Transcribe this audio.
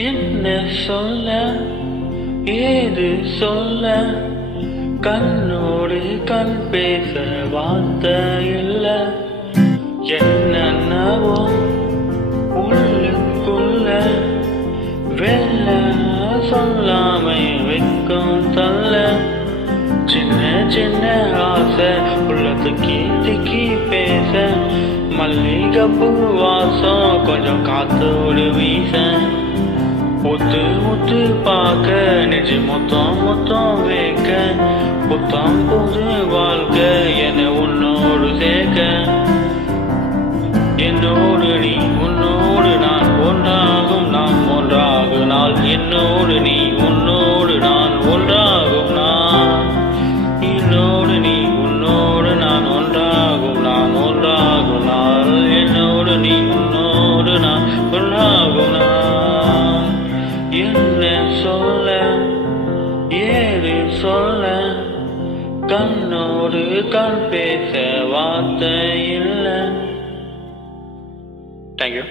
என்ன சொல்ல ஏது சொல்ல கண்ணோடு கண் பேச வார்த்தை இல்ல என்னவோ உள்ளுக்குள்ள வெள்ள சொல்லாமை வைக்கும் தள்ள சின்ன சின்ன ஆசை உள்ளத்துக்கு திக்கி பேச மல்லிகைப்பூ வாசம் கொஞ்சம் காத்தோடு வீச ஒத்து ஒத்து பார்க்க நெஞ்சு மொத்தம் மொத்தம் வைக்க புத்தம் புது வாழ்க்கை என்னை உன்னோடு சேர்க்க என்னோடு நீ உன்னோடு நான் ஒன்றாகும் நாம் ஒன்றாகும் நாள் என்னோடு நீ உன்னோடு நான் ஒன்றாகும் நான் என்னோடு நீ உன்னோடு நான் ஒன்றாகும் நான் ஒன்றாகும் நாள் என்னோடு நீ உன்னோடு நான் ஒன்றாகும் நான் என்ன சொல்ல ஏது சொல்ல கண்ணோடு கண் பேச வார்த்தை இல்லை. Thank you.